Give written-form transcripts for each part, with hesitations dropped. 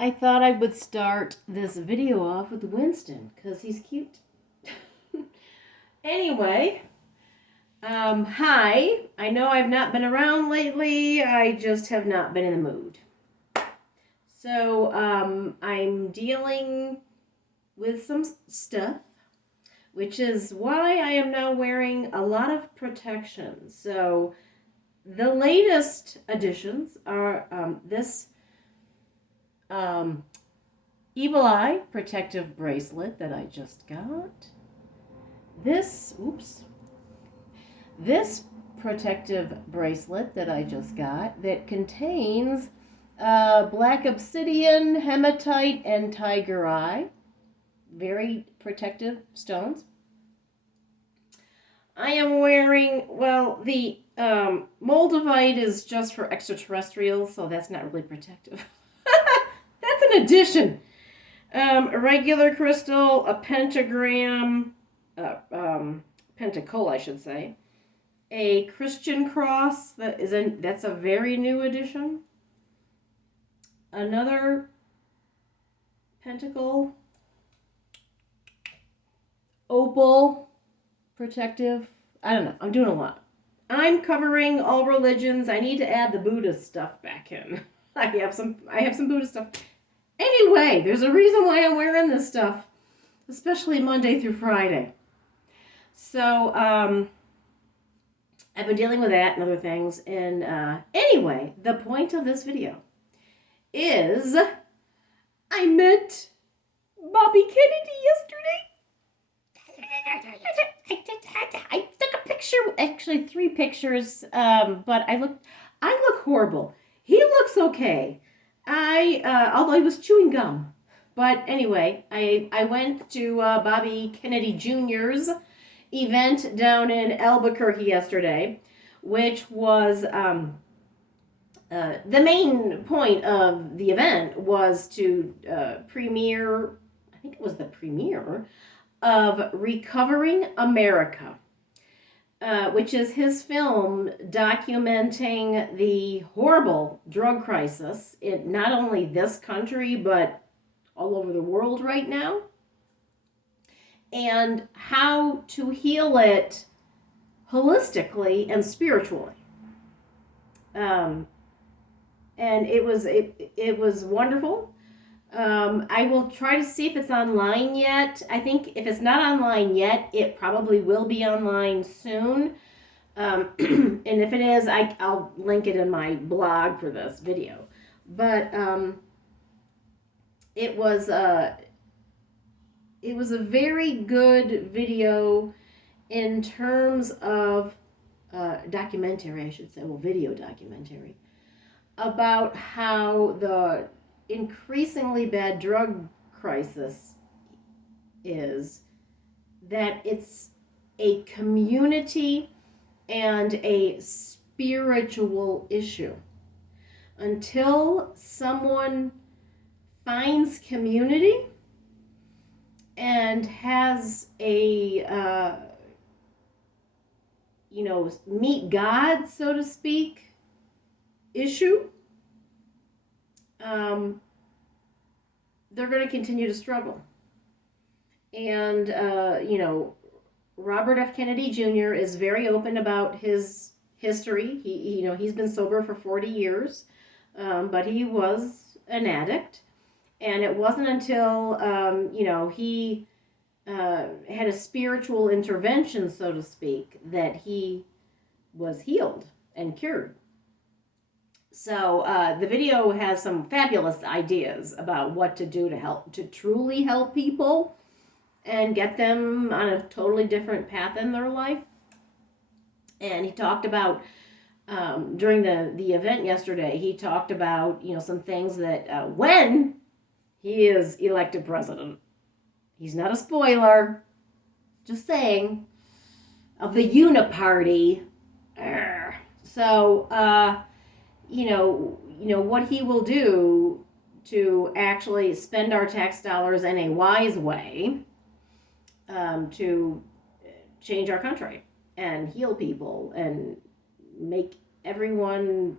I thought I would start this video off with Winston because he's cute. Anyway, hi. I know I've not been around lately. I just have not been in the mood. So, I'm dealing with some stuff, which is why I am now wearing a lot of protection. So, the latest additions are this Evil Eye protective bracelet that I just got. This protective bracelet that I just got that contains black obsidian, hematite, and tiger eye. Very protective stones. I am wearing, the moldavite is just for extraterrestrials, so that's not really protective. That's an addition. A regular crystal, a pentagram, pentacle, I should say. A Christian cross that's a very new addition. Another pentacle, opal, protective. I don't know. I'm doing a lot. I'm covering all religions. I need to add the Buddhist stuff back in. I have some Buddhist stuff. Anyway, there's a reason why I'm wearing this stuff, especially Monday through Friday. So, I've been dealing with that and other things. And anyway, the point of this video is I met Bobby Kennedy yesterday. I took a picture, actually 3 pictures, but I look horrible. He looks okay. Although he was chewing gum. But anyway, I went to Bobby Kennedy Jr.'s event down in Albuquerque yesterday, which was the main point of the event was to premiere, I think it was the premiere, of Recovering America, which is his film documenting the horrible drug crisis in not only this country, but all over the world right now, and how to heal it holistically and spiritually. And it was wonderful. I will try to see if it's online yet. I think if it's not online yet, it probably will be online soon. And if it is, I'll link it in my blog for this video. But it was a very good video in terms of documentary, I should say, video documentary, about how the increasingly bad drug crisis is, that it's a community and a spiritual issue. Until someone finds community and has a meet God, so to speak, issue, they're going to continue to struggle. And, Robert F. Kennedy Jr. is very open about his history. He's been sober for 40 years, but he was an addict. And it wasn't until, he had a spiritual intervention, so to speak, that he was healed and cured. So the video has some fabulous ideas about what to do to truly help people and get them on a totally different path in their life. And he talked about, during the event yesterday, he talked about, some things that when he is elected president, he's not a spoiler, just saying, of the Uniparty. So, what he will do to actually spend our tax dollars in a wise way to change our country and heal people and make everyone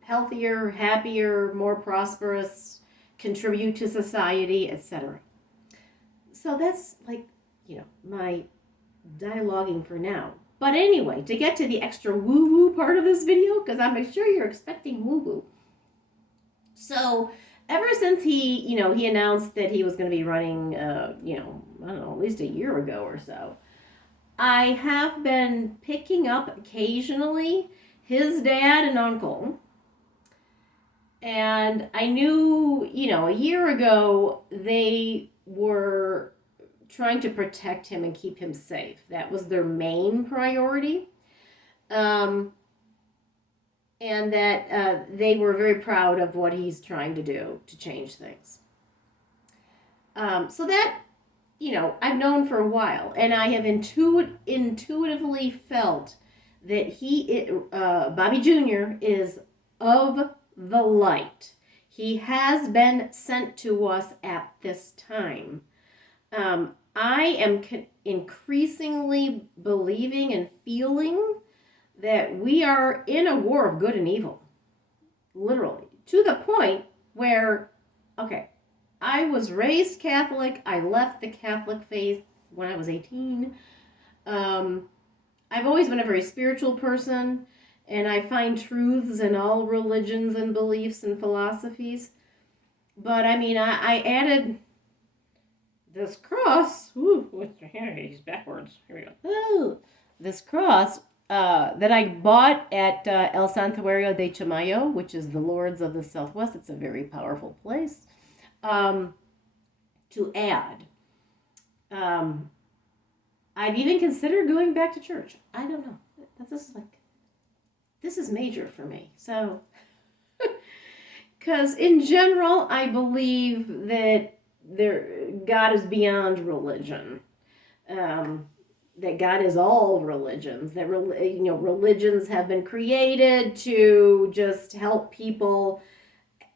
healthier, happier, more prosperous, contribute to society, etc. So that's like, my dialoguing for now. But anyway, to get to the extra woo-woo part of this video, because I'm sure you're expecting woo-woo. So ever since he announced that he was going to be running, I don't know, at least a year ago or so, I have been picking up occasionally his dad and uncle. And I knew, a year ago, they were trying to protect him and keep him safe. That was their main priority. And that they were very proud of what he's trying to do to change things. So that, I've known for a while, and I have intuitively felt that Bobby Jr. is of the light. He has been sent to us at this time. I am increasingly believing and feeling that we are in a war of good and evil. Literally. To the point where, okay, I was raised Catholic. I left the Catholic faith when I was 18. I've always been a very spiritual person, and I find truths in all religions and beliefs and philosophies. But I added this cross. Ooh, he's backwards. Here we go. Oh, this cross that I bought at El Santuario de Chamayo, which is the Lords of the Southwest. It's a very powerful place. To add. I've even considered going back to church. I don't know. This is major for me. So, because in general, I believe that God is beyond religion. That God is all religions. That religions have been created to just help people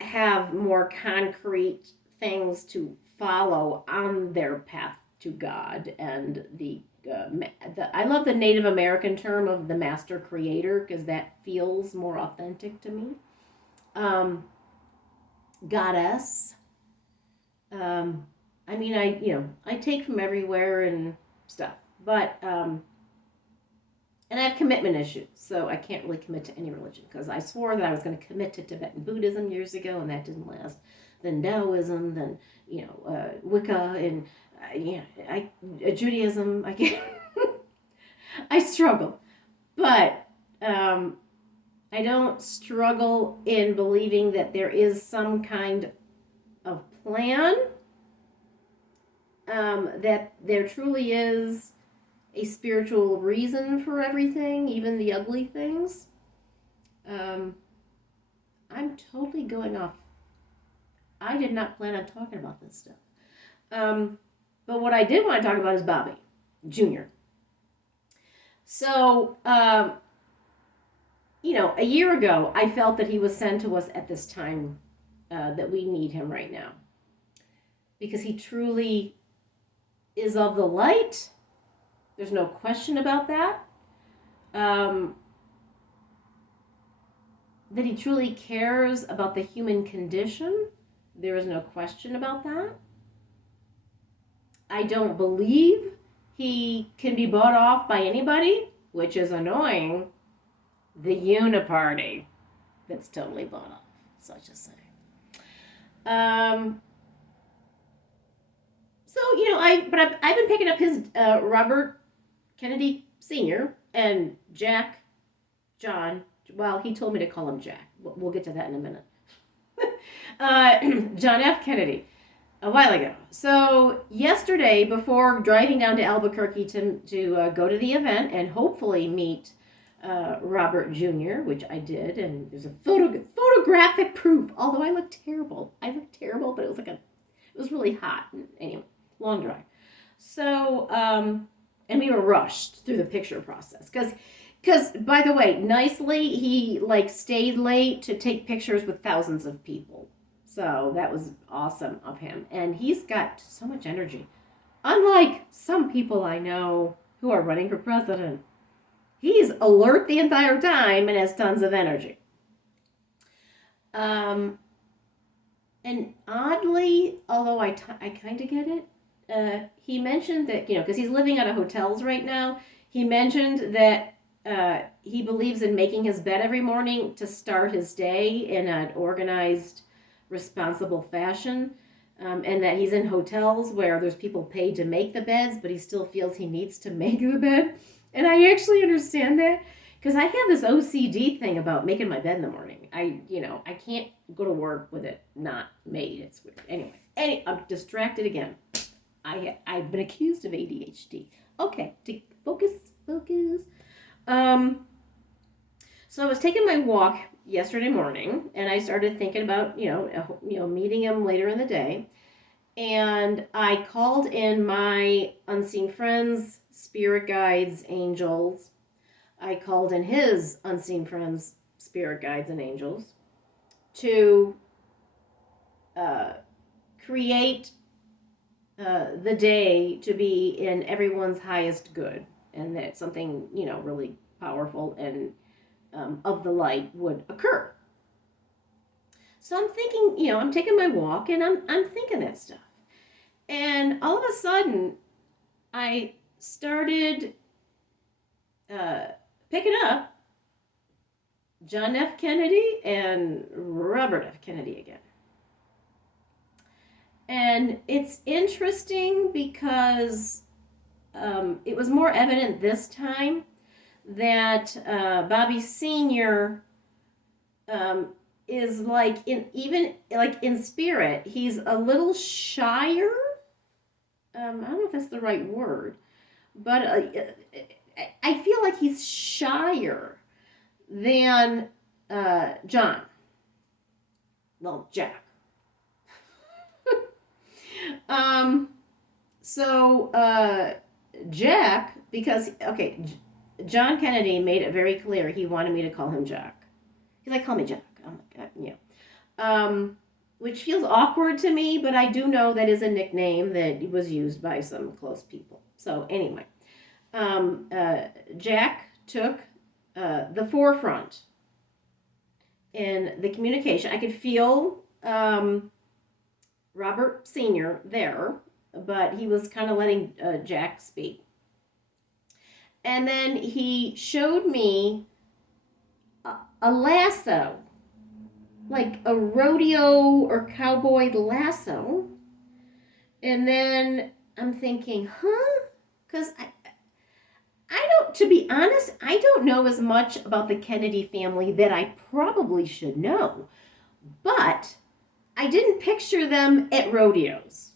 have more concrete things to follow on their path to God. And I love the Native American term of the master creator, because that feels more authentic to me. Goddess. I take from everywhere and stuff, but and I have commitment issues, so I can't really commit to any religion, because I swore that I was going to commit to Tibetan Buddhism years ago, and that didn't last. Then Taoism, then Wicca, and Judaism. I can't. I struggle, but I don't struggle in believing that there is some kind of plan. That there truly is a spiritual reason for everything, even the ugly things. I'm totally going off. I did not plan on talking about this stuff. But what I did want to talk about is Bobby Jr. So, a year ago, I felt that he was sent to us at this time, that we need him right now. Because he truly is of the light. There's no question about that. That he truly cares about the human condition. There is no question about that. I don't believe he can be bought off by anybody, which is annoying. The uniparty that's totally bought off, such a say. So, I've been picking up his Robert Kennedy Sr. and John. Well, he told me to call him Jack. We'll get to that in a minute. John F. Kennedy, a while ago. So yesterday, before driving down to Albuquerque to go to the event and hopefully meet Robert Jr., which I did, and there's a photographic proof. Although I looked terrible, but it was really hot. Anyway, long drive. So, and we were rushed through the picture process because, by the way, nicely, he stayed late to take pictures with thousands of people. So that was awesome of him. And he's got so much energy. Unlike some people I know who are running for president. He's alert the entire time and has tons of energy. And And oddly, although I kind of get it, he mentioned that, because he's living out of hotels right now, he mentioned that he believes in making his bed every morning to start his day in an organized, responsible fashion. And that he's in hotels where there's people paid to make the beds, but he still feels he needs to make the bed. And I actually understand that because I have this OCD thing about making my bed in the morning. I can't go to work with it not made. It's weird. Anyway, I'm distracted again. I've been accused of ADHD. Okay, focus. So I was taking my walk yesterday morning, and I started thinking about meeting him later in the day, and I called in my unseen friends, spirit guides, angels. I called in his unseen friends, spirit guides, and angels to create the day to be in everyone's highest good, and that something really powerful and of the light would occur. So I'm thinking, I'm taking my walk and I'm thinking that stuff. And all of a sudden, I started picking up John F. Kennedy and Robert F. Kennedy again. And it's interesting because it was more evident this time that Bobby Sr. Is in spirit, he's a little shyer. I don't know if that's the right word, but I feel like he's shyer than John. Well, Jack. Jack, because, John Kennedy made it very clear he wanted me to call him Jack. He's like, call me Jack. I'm like, yeah. Which feels awkward to me, but I do know that is a nickname that was used by some close people. So anyway, Jack took the forefront in the communication. I could feel Robert Sr. there, but he was kind of letting Jack speak. And then he showed me a lasso, like a rodeo or cowboy lasso. And then I'm thinking, because to be honest, I don't know as much about the Kennedy family that I probably should know. But I didn't picture them at rodeos.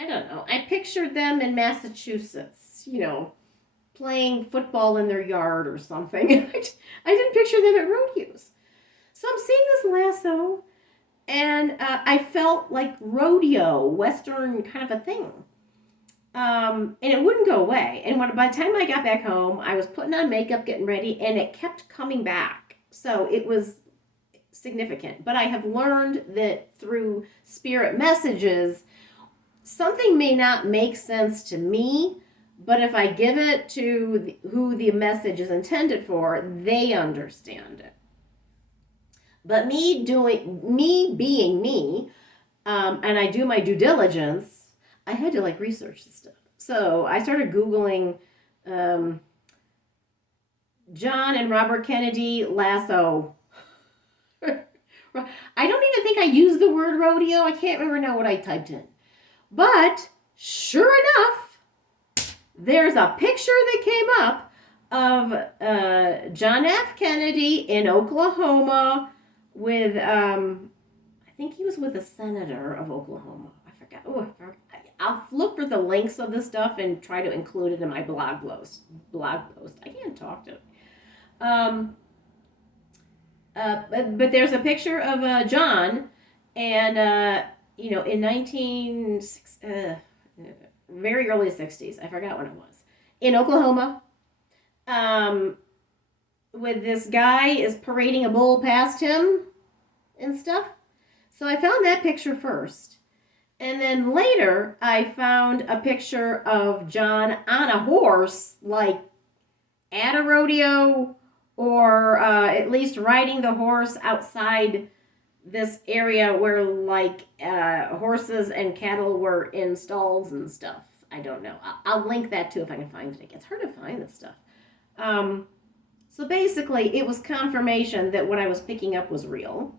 I don't know. I pictured them in Massachusetts, playing football in their yard or something. I didn't picture them at rodeos. So I'm seeing this lasso, and I felt like rodeo, Western kind of a thing. And it wouldn't go away. And by the time I got back home, I was putting on makeup, getting ready, and it kept coming back. So it was significant. But I have learned that through spirit messages, something may not make sense to me, but if I give it to who the message is intended for, they understand it. But me being me, and I do my due diligence, I had to research this stuff. So I started Googling John and Robert Kennedy lasso. I don't even think I used the word rodeo. I can't remember now what I typed in. But sure enough, there's a picture that came up of John F. Kennedy in Oklahoma with, I think he was with a senator of Oklahoma. I forgot. I'll look for the links of this stuff and try to include it in my blog post. I can't talk to it. But there's a picture of John, and in very early 60s, I forgot when it was, in Oklahoma, with this guy is parading a bull past him and stuff. So I found that picture first. And then later, I found a picture of John on a horse, at a rodeo, or at least riding the horse outside this area where like horses and cattle were in stalls and stuff. I don't know. I'll link that too if I can find it. It's hard to find this stuff. Um, so basically, it was confirmation that what I was picking up was real.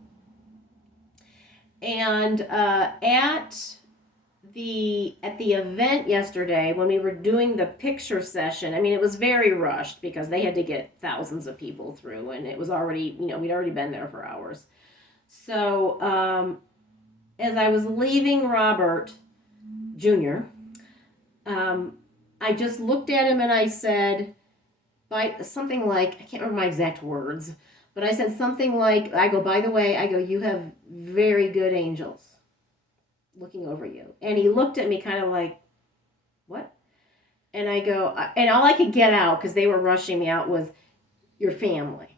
And at the event yesterday when we were doing the picture session, I mean, it was very rushed because they had to get thousands of people through, and it was already, we'd already been there for hours. So as I was leaving Robert Jr., I just looked at him and I said, by something like, I can't remember my exact words, but I said something like, I go, by the way, I go, you have very good angels looking over you. And he looked at me kind of like, what? And I go, and all I could get out, because they were rushing me out, was your family.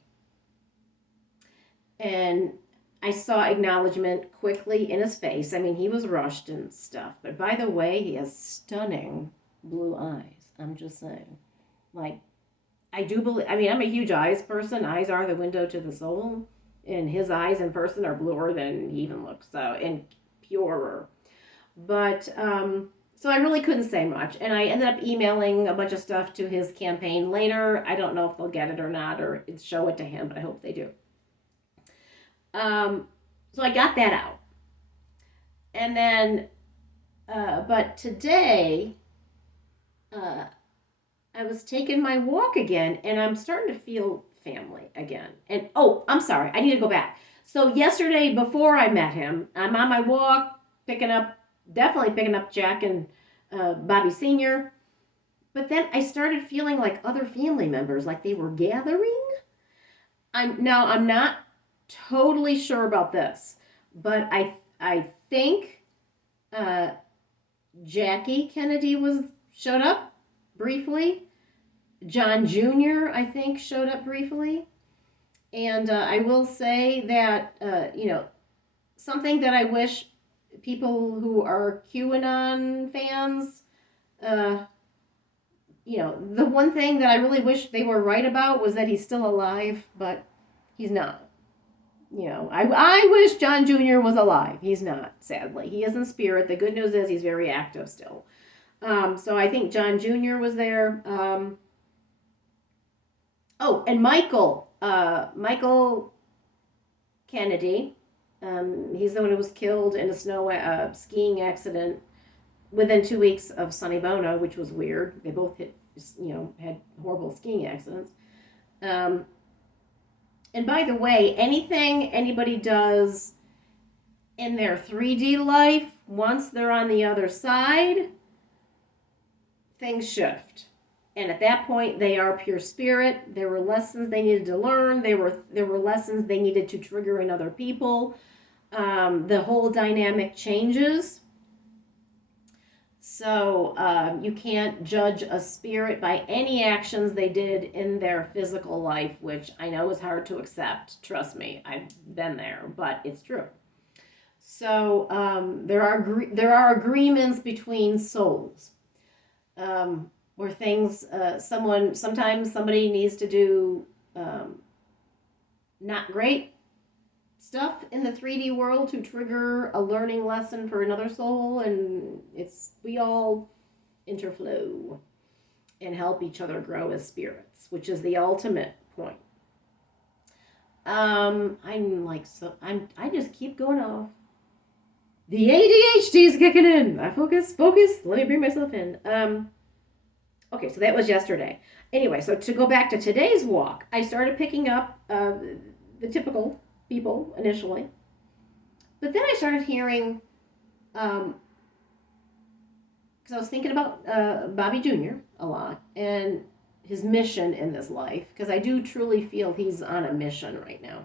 And I saw acknowledgement quickly in his face. I mean, he was rushed and stuff. But by the way, he has stunning blue eyes. I'm just saying. Like, I do believe, I mean, I'm a huge eyes person. Eyes are the window to the soul. And his eyes in person are bluer than he even looks. So, and purer. But, so I really couldn't say much. And I ended up emailing a bunch of stuff to his campaign later. I don't know if they'll get it or not, or show it to him, but I hope they do. So I got that out. And then, but today, I was taking my walk again, and I'm starting to feel family again. And, oh, I'm sorry, I need to go back. So yesterday, before I met him, I'm on my walk, definitely picking up Jack and Bobby Sr., but then I started feeling like other family members, like they were gathering. I'm not totally sure about this, but I think Jackie Kennedy showed up briefly. John Jr. I think showed up briefly, and I will say that something that I wish people who are QAnon fans, the one thing that I really wish they were right about was that he's still alive, but he's not. I wish John Jr. was alive. He's not, sadly. He is in spirit. The good news is he's very active still. So I think John Jr. was there. And Michael Kennedy. He's the one who was killed in a snow skiing accident within 2 weeks of Sonny Bono, which was weird. They both had horrible skiing accidents. And by the way, anything anybody does in their 3D life, once they're on the other side, things shift. And at that point, they are pure spirit. There were lessons they needed to learn. There were lessons they needed to trigger in other people. The whole dynamic changes. So you can't judge a spirit by any actions they did in their physical life, which I know is hard to accept. Trust me, I've been there, but it's true. So there are agreements between souls, where things sometimes somebody needs to do not great stuff in the 3D world to trigger a learning lesson for another soul, and we all interflow and help each other grow as spirits, which is the ultimate point. I just keep going off. The ADHD is kicking in. Focus. Let me bring myself in. Okay, so that was yesterday. Anyway, so to go back to today's walk, I started picking up the typical people initially, but then I started hearing, because I was thinking about Bobby Jr. a lot and his mission in this life, because I do truly feel he's on a mission right now.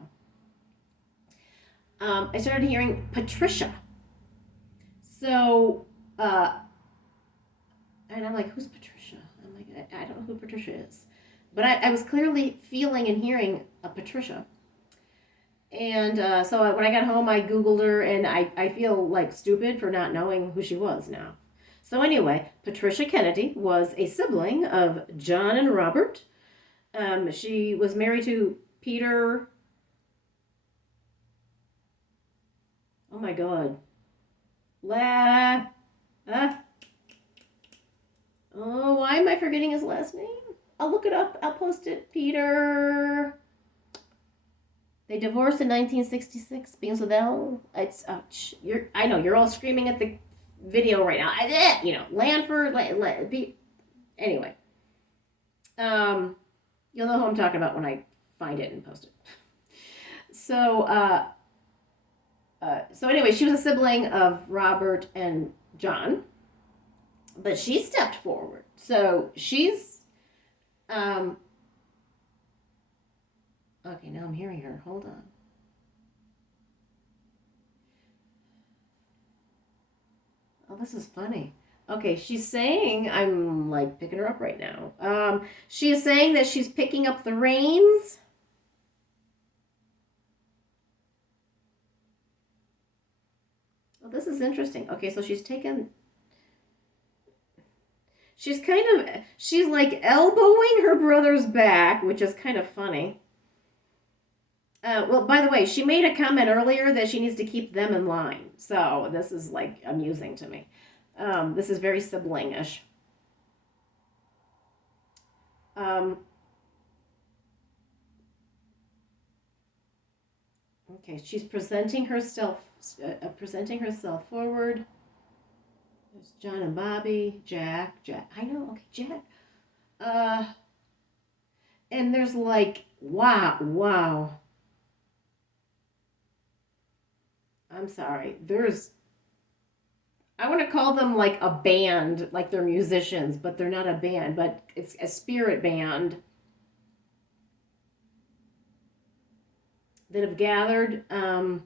I started hearing Patricia. So, and I'm like, who's Patricia? I'm like, I don't know who Patricia is. But I was clearly feeling and hearing a Patricia. And so when I got home, I Googled her, and I feel like stupid for not knowing who she was now. So anyway, Patricia Kennedy was a sibling of John and Robert. She was married to Peter Oh my God. La. Uh, oh, why am I forgetting his last name? I'll look it up. I'll post it. Peter. They divorced in 1966. Begins with L. It's I know you're all screaming at the video right now. Lanford. Anyway, you'll know who I'm talking about when I find it and post it. So, so anyway, she was a sibling of Robert and John, but she stepped forward. So she's, okay, now I'm hearing her. Hold on. Oh, this is funny. Okay, she's saying, I'm like picking her up right now. She is saying that she's picking up the reins. Oh, this is interesting. Okay, so she's like elbowing her brother's back, which is kind of funny. Well, by the way, she made a comment earlier that she needs to keep them in line. So this is like amusing to me. This is very sibling-ish. Okay, she's presenting herself forward. There's John and Bobby, Jack. I know. Okay, Jack. And there's like, wow. I'm sorry. I want to call them like a band, like they're musicians, but they're not a band, but it's a spirit band that have gathered. Wow.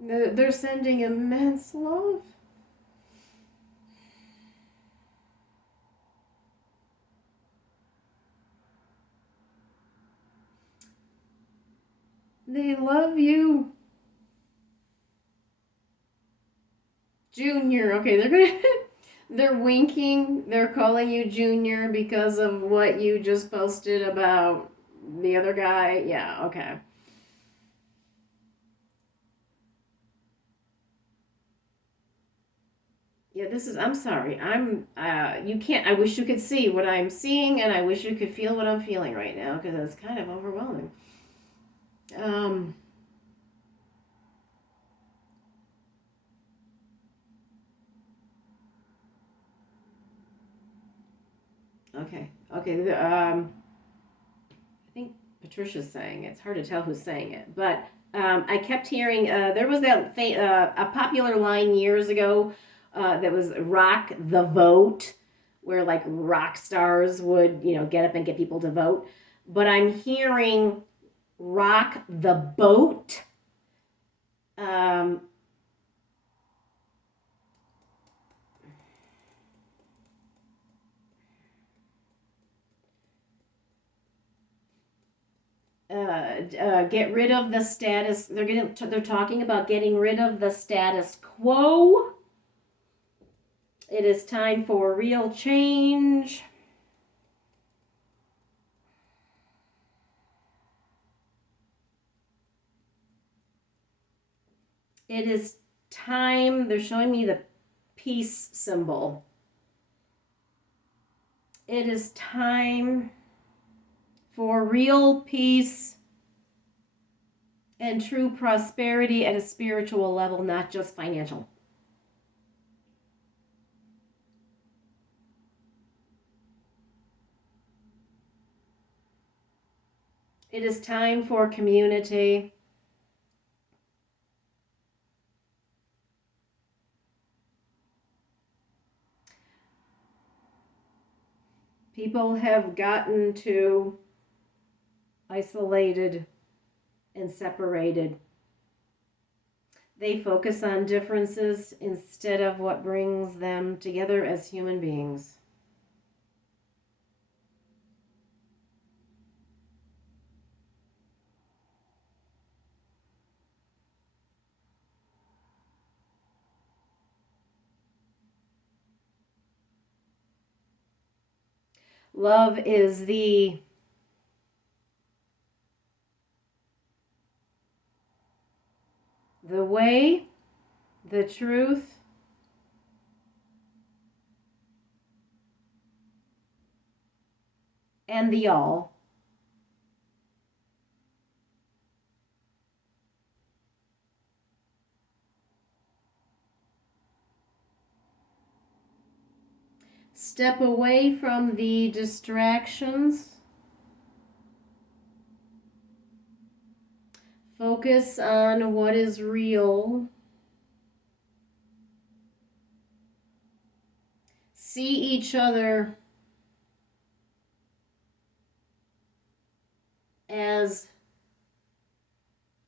They're sending immense love. They love you. Junior. Okay, they're winking. They're calling you Junior because of what you just posted about the other guy. Yeah, okay. Yeah, I'm sorry. You can't, I wish you could see what I'm seeing, and I wish you could feel what I'm feeling right now, because it's kind of overwhelming. Okay. I think Patricia's saying it. It's hard to tell who's saying it, but I kept hearing. There was a popular line years ago that was "Rock the Vote," where like rock stars would get up and get people to vote. But I'm hearing "Rock the Boat." Um, get rid of the status. They're talking about getting rid of the status quo. It is time for real change. It is time. They're showing me the peace symbol. It is time for real peace and true prosperity at a spiritual level, not just financial. It is time for community. People have gotten too isolated and separated. They focus on differences instead of what brings them together as human beings. Love is the way, the truth, and the all. Step away from the distractions. Focus on what is real. See each other as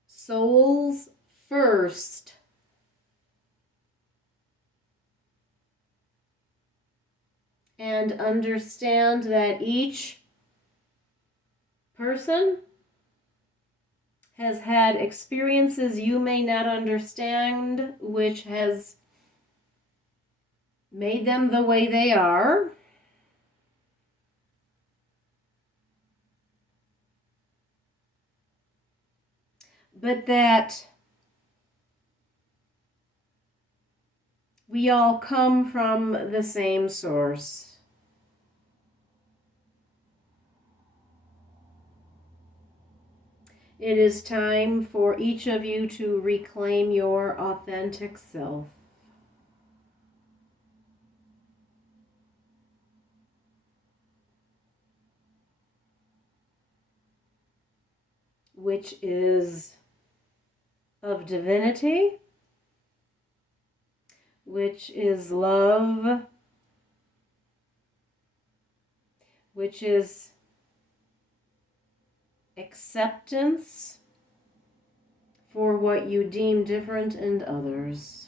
souls first. And understand that each person has had experiences you may not understand, which has made them the way they are. But that we all come from the same source. It is time for each of you to reclaim your authentic self. Which is of divinity, which is love, which is acceptance for what you deem different in others.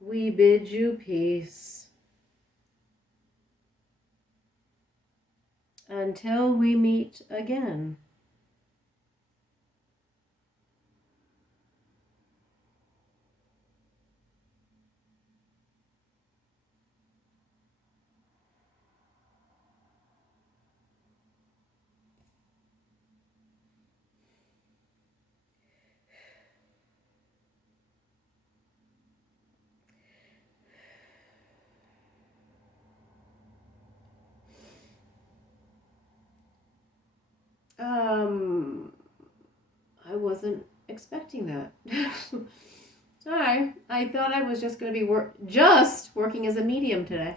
We bid you peace. Until we meet again. I wasn't expecting that. Sorry, I thought I was just going to be working as a medium today.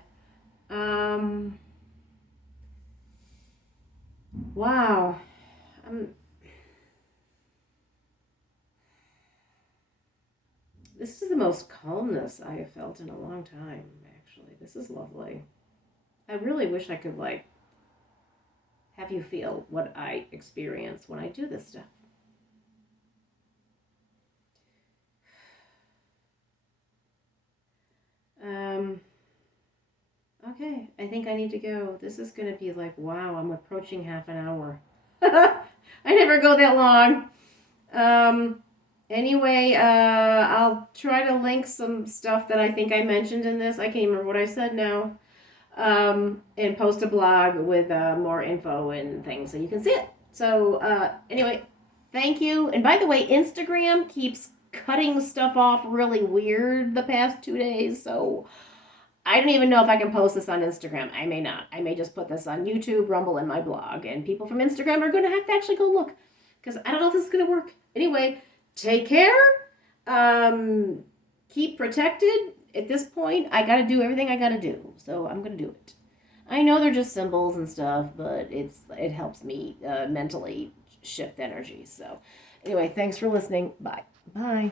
Wow. This is the most calmness I have felt in a long time, actually. This is lovely. I really wish I could, have you feel what I experience when I do this stuff. Okay, I think I need to go. This is going to be wow, I'm approaching half an hour. I never go that long. Anyway, I'll try to link some stuff that I think I mentioned in this. I can't remember what I said now. And post a blog with more info and things so you can see it. So, anyway, thank you. And by the way, Instagram keeps cutting stuff off really weird the past 2 days, so I don't even know if I can post this on Instagram. I may not. I may just put this on YouTube, Rumble, and my blog. And people from Instagram are going to have to actually go look. Because I don't know if this is going to work. Anyway, take care. Keep protected. At this point, I got to do everything I got to do. So I'm going to do it. I know they're just symbols and stuff, but it helps me mentally shift energy. So anyway, thanks for listening. Bye. Bye.